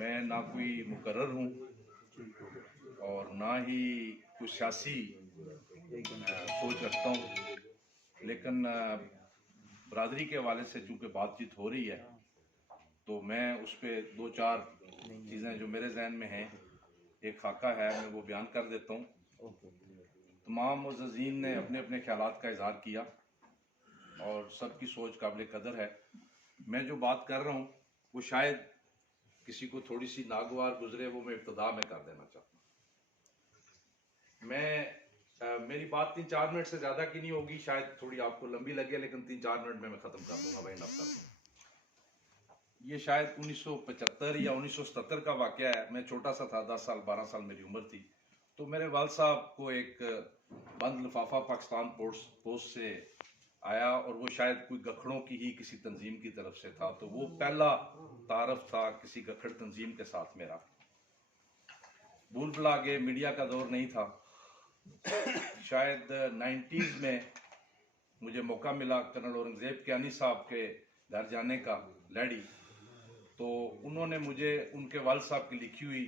मैं ना कोई मुकर्रर हूँ और ना ही कुछ सियासी सोच रखता हूँ, लेकिन बरादरी के हवाले से चूँकि बातचीत हो रही है तो मैं उस पर दो चार चीज़ें जो मेरे जहन में हैं, एक खाका है, मैं वो बयान कर देता हूँ। तमाम मुअज़्ज़िज़ीन ने अपने अपने ख्यालात का इज़हार किया और सबकी सोच काबिल कदर है। मैं जो बात कर रहा हूँ वो शायद किसी को थोड़ी सी नागवार गुजरे, वो मैं इब्तिदा में कर देना चाहता हूँ। मेरी बात 3-4 मिनट से ज़्यादा की नहीं होगी, शायद थोड़ी आपको लंबी लगे, लेकिन 3-4 मिनट में मैं ख़त्म कर दूँगा, वाइंड अप कर दूँगा। ये शायद 1975 या 1977 का वाक़या है। मैं छोटा सा था, 10 साल 12 साल मेरी उम्र थी। तो मेरे वालिद साहब को एक बंद लिफाफा पाकिस्तान पोस्ट से आया और वो शायद कोई गखड़ों की ही किसी तंजीम की तरफ से था। तो वो पहला तारफ था किसी गखड़ तंजीम के साथ मेरा। भूल भुला के मीडिया का दौर नहीं था। शायद 90s में मुझे मौका मिला कर्नल औरंगजेब कियानी साहब के घर जाने का, लैडी। तो उन्होंने मुझे उनके वालिद साहब की लिखी हुई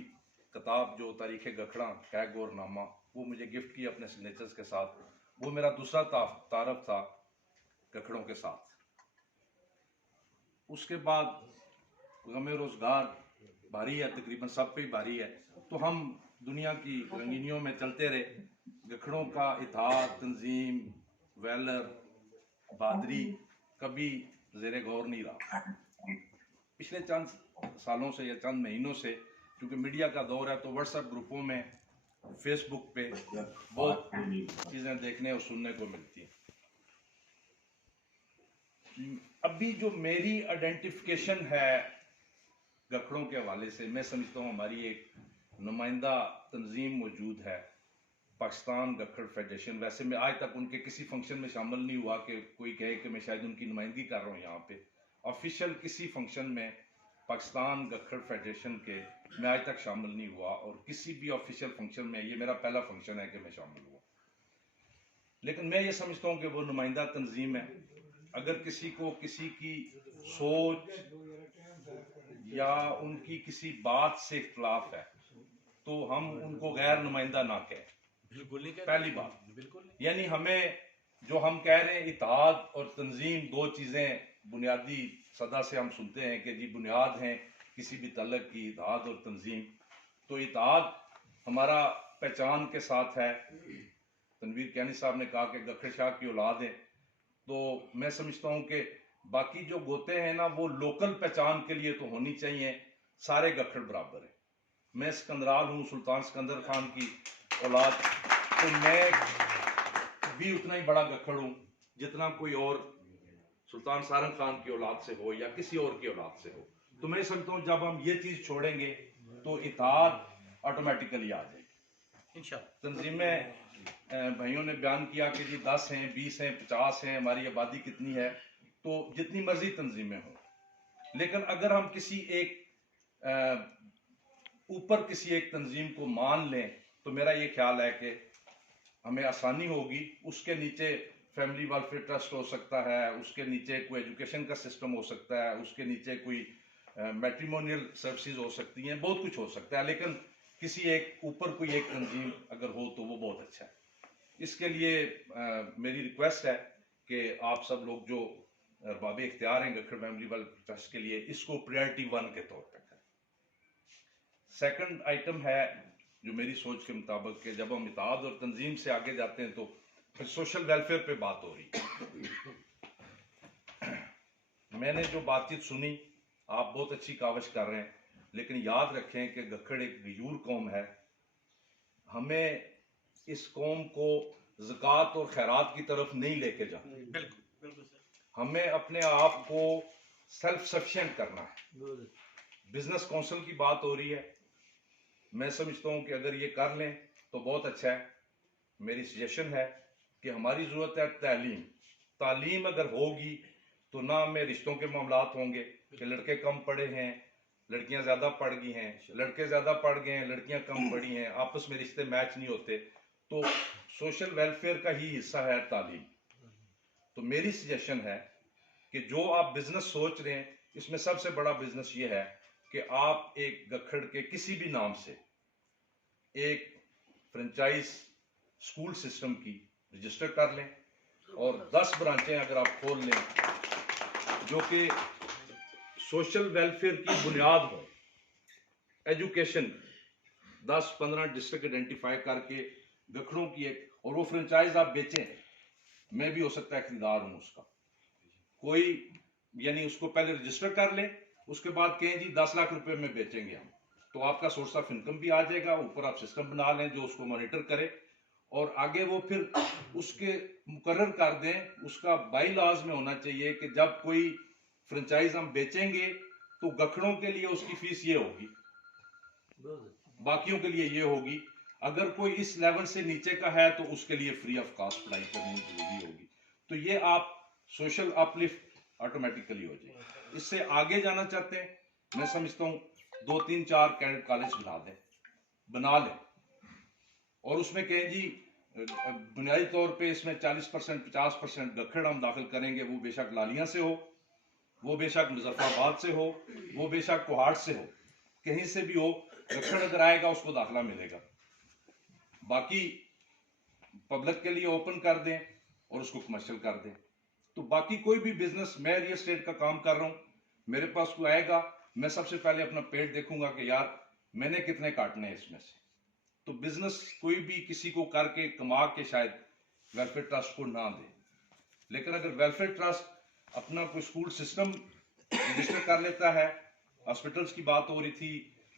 किताब जो तारीख़ गखड़ा कैग और नामा, वो मुझे गिफ्ट की अपने सिग्नेचर्स के साथ। वो मेरा दूसरा तारफ था गखड़ों के साथ। उसके बाद गमे रोजगार भारी है, तकरीबन सब पे ही भारी है, तो हम दुनिया की रंगीनियों में चलते रहे। गखड़ों का इत्तेहाद, तंजीम, वेलर, बहादरी कभी ज़ेरे गौर नहीं रहा। पिछले चंद सालों से या चंद महीनों से, क्योंकि मीडिया का दौर है, तो व्हाट्सएप ग्रुपों में, फेसबुक पे बहुत चीज़ें देखने और सुनने को मिलती हैं। अभी जो मेरी आइडेंटिफिकेशन है गखड़ों के हवाले से, मैं समझता हूँ हमारी एक नुमाइंदा तंजीम मौजूद है, पाकिस्तान गखड़ फेडरेशन। वैसे मैं आज तक उनके किसी फंक्शन में शामिल नहीं हुआ कि कोई कहे कि मैं शायद उनकी नुमाइंदगी कर रहा हूँ यहाँ पे। ऑफिशियल किसी फंक्शन में पाकिस्तान गखड़ फेडरेशन के मैं आज तक शामिल नहीं हुआ, और किसी भी ऑफिशियल फंक्शन में ये मेरा पहला फंक्शन है कि मैं शामिल हुआ। लेकिन मैं ये समझता हूँ कि वो नुमाइंदा तंजीम है। अगर किसी को किसी की सोच या उनकी किसी बात से इख्तलाफ है तो हम उनको गैर नुमाइंदा ना कहें, बिल्कुल नहीं। पहली बात, बिल्कुल। यानी हमें जो हम कह रहे हैं इत्तेहाद और तंजीम, दो चीज़ें बुनियादी सदा से हम सुनते हैं कि जी बुनियाद हैं किसी भी तलक की, इत्तेहाद और तंजीम। तो इत्तेहाद हमारा पहचान के साथ है। तनवीर कियानी साहब ने कहा कि गखड़ शाह की औलाद है, तो मैं समझता हूँ कि बाकी जो गोते हैं ना, वो लोकल पहचान के लिए तो होनी चाहिए। सारे गखड़ बराबर है। मैं सिकंदराल हूँ, सुल्तान सिकंदर खान की औलाद, तो मैं भी उतना ही बड़ा गखड़ हूँ जितना कोई और सुल्तान सारंग खान की औलाद से हो या किसी और की औलाद से हो। तो मैं समझता हूँ जब हम ये चीज़ छोड़ेंगे तो इत्तेहाद ऑटोमेटिकली आ जाएगी इंशाअल्लाह। तंजीमें भाइयों ने बयान किया कि जी 10 हैं, 20 हैं, 50 हैं, हमारी आबादी कितनी है, तो जितनी मर्जी तंजीमें हों, लेकिन अगर हम किसी एक ऊपर किसी एक तंजीम को मान लें तो मेरा ये ख्याल है कि हमें आसानी होगी। उसके नीचे फैमिली वेलफेयर ट्रस्ट हो सकता है, उसके नीचे कोई एजुकेशन का सिस्टम हो सकता है, उसके नीचे कोई मैट्रिमोनियल सर्विसेज हो सकती हैं, बहुत कुछ हो सकता है। लेकिन किसी एक ऊपर कोई एक तंजीम अगर हो तो वो बहुत अच्छा है। इसके लिए मेरी रिक्वेस्ट है कि आप सब लोग जो अरबाब इख्तियार हैं गखड़ फैमिली वेलफेयर ट्रस्ट के लिए, इसको प्रायोरिटी 1 के तौर पर करें। सेकंड आइटम है जो मेरी सोच के मुताबिक कि जब हम इत्तेहाद और तंजीम से आगे जाते हैं तो फिर सोशल वेलफेयर पे बात हो रही है। मैंने जो बातचीत सुनी, आप बहुत अच्छी काविश कर रहे हैं, लेकिन याद रखें कि गखड़ एक गयूर कौम है। हमें इस कौम को ज़कात और खैरात की तरफ नहीं लेके जाना। बिल्कुल बिल्कुल। हमें अपने आप को सेल्फ सफिशिएंट करना है। बिजनेस काउंसिल की बात हो रही है, मैं समझता हूँ कि अगर ये कर लें तो बहुत अच्छा है। मेरी सजेशन है कि हमारी ज़रूरत है तालीम। तालीम अगर होगी तो ना हमें रिश्तों के मामलात होंगे कि लड़के कम पढ़े हैं, लड़कियां ज़्यादा पढ़ गई हैं, लड़के ज़्यादा पढ़ गए हैं, लड़कियां कम पढ़ी हैं, आपस में रिश्ते मैच नहीं होते। तो सोशल वेलफेयर का ही हिस्सा है तालीम। तो मेरी सजेशन है कि जो आप बिजनेस सोच रहे हैं, इसमें सबसे बड़ा बिजनेस ये है कि आप एक गखड़ के किसी भी नाम से एक फ्रेंचाइज स्कूल सिस्टम की रजिस्टर कर लें और 10 ब्रांचें अगर आप खोल लें जो कि सोशल वेलफेयर की बुनियाद हो, एजुकेशन 10-15 डिस्ट्रिक्ट आइडेंटिफाई करके गखड़ों की एक, और वो फ्रेंचाइज आप बेचें, मैं भी हो सकता है खरीदार हूं उसका, कोई यानी उसको पहले रजिस्टर कर ले, उसके बाद कहें जी 10 लाख रुपए में बेचेंगे हम, तो आपका सोर्स ऑफ इनकम भी आ जाएगा, ऊपर आप सिस्टम बना लें जो उसको मॉनिटर करे और आगे वो फिर उसके मुकर्रर कर दें। उसका बाई लॉज में होना चाहिए कि जब कोई फ्रेंचाइज हम बेचेंगे तो गखड़ों के लिए उसकी फीस ये होगी, बाकियों के लिए ये होगी, अगर कोई इस लेवल से नीचे का है तो उसके लिए फ्री ऑफ कॉस्ट पढ़ाई करनी जरूरी होगी। तो ये आप सोशल अपलिफ्ट ऑटोमेटिकली हो जाए। इससे आगे जाना चाहते हैं, मैं समझता हूँ 2-3-4 कैडेट कॉलेज बना लें और उसमें कहें जी बुनियादी तौर पे इसमें 40% 50% गखड़ हम दाखिल करेंगे, वो बेशक लालियां से हो, वो बेशक मुजफ्फराबाद से हो, वो बेशक कोहाट से हो, कहीं से भी हो, गखड़ अगर आएगा उसको दाखिला मिलेगा। बाकी पब्लिक के लिए ओपन कर दें और उसको कमर्शियल कर दें। तो बाकी कोई भी बिजनेस, मैं रियल एस्टेट का काम कर रहा हूं, मेरे पास कोई आएगा, मैं सबसे पहले अपना पेट देखूंगा कि यार मैंने कितने काटने हैं इसमें से। तो बिजनेस कोई भी किसी को करके कमा के शायद वेलफेयर ट्रस्ट को ना दे, लेकिन अगर वेलफेयर ट्रस्ट अपना कोई स्कूल सिस्टम रजिस्टर कर लेता है, हॉस्पिटल्स की बात हो रही थी,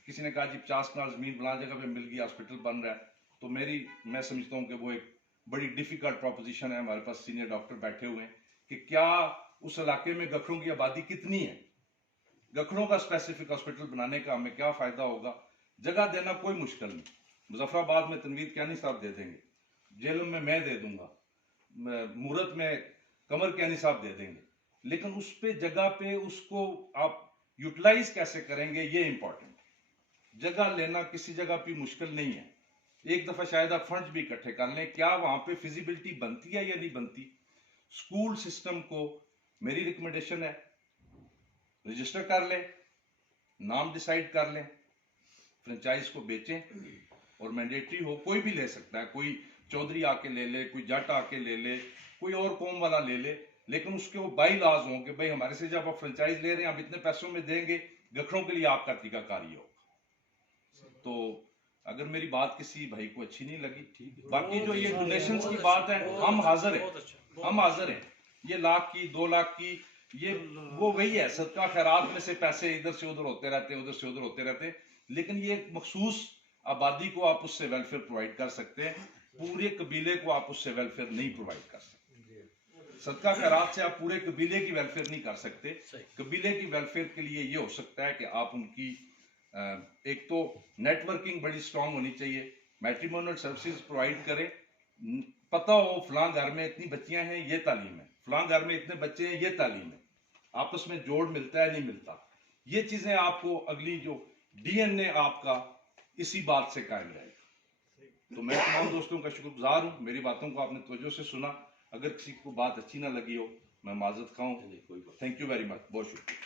किसी ने कहा जी 50 कनाल जमीन बना जगह पे मिल गई, हॉस्पिटल बन रहा है, तो मैं समझता हूँ कि वो एक बड़ी डिफिकल्ट प्रोपोजिशन है। हमारे पास सीनियर डॉक्टर बैठे हुए हैं कि क्या उस इलाके में गखड़ों की आबादी कितनी है, गखड़ों का स्पेसिफिक हॉस्पिटल बनाने का हमें क्या फायदा होगा। जगह देना कोई मुश्किल नहीं, मुजफ्फराबाद में तनवीर कैनी साहब दे देंगे, जेलम में मैं दे दूंगा, मूरत में कमर कैनी साहब दे देंगे, लेकिन उस पे जगह पे उसको आप यूटिलाइज कैसे करेंगे ये इंपॉर्टेंट। जगह लेना किसी जगह पे मुश्किल नहीं है, एक दफा शायद आप फंड्स भी इकट्ठे कर लें, क्या वहां पे फिजिबिलिटी बनती है या नहीं बनती। स्कूल सिस्टम को मेरी रिकमेंडेशन है रजिस्टर कर लें, नाम डिसाइड कर लें, फ्रेंचाइज को बेचें और मैंडेटरी हो, कोई भी ले सकता है, कोई चौधरी आके ले ले, कोई जट आके ले ले, कोई और कौम वाला ले ले, लेकिन उसके वो बाई लॉज हों कि भाई हमारे से जब आप फ्रेंचाइज ले रहे हैं, आप इतने पैसों में देंगे, गखड़ों के लिए आपका टीकाकारी होगा। तो अगर मेरी बात किसी भाई को अच्छी नहीं लगी, बाकी जो ये डोनेशंस की बात है, हम हाजिर हैं, ये लाख की 2 लाख की, ये वो वही है, सदका खैरात में से पैसे इधर से उधर होते रहते हैं, उधर से उधर होते रहते हैं, लेकिन ये मखसूस आबादी को आप उससे वेलफेयर प्रोवाइड कर सकते हैं, पूरे कबीले को आप उससे वेलफेयर नहीं प्रोवाइड कर सकते। सदका खैरात से आप पूरे कबीले की वेलफेयर नहीं कर सकते। कबीले की वेलफेयर के लिए ये हो सकता है कि आप उनकी एक तो नेटवर्किंग बड़ी स्ट्रांग होनी चाहिए, मैट्रिमोनियल सर्विसेज प्रोवाइड करें, पता हो फलां घर में इतनी बच्चियां हैं ये तालीम है, फलां घर में इतने बच्चे हैं ये तालीम है, आपस में जोड़ मिलता है नहीं मिलता, ये चीजें आपको अगली जो डीएनए आपका इसी बात से कायम रहेगा। तो मैं तमाम दोस्तों का शुक्रगुजार हूँ, मेरी बातों को आपने तवज्जो से सुना, अगर किसी को बात अच्छी ना लगी हो मैं माजरत खाऊं। थैंक यू वेरी मच, बहुत शुक्रिया।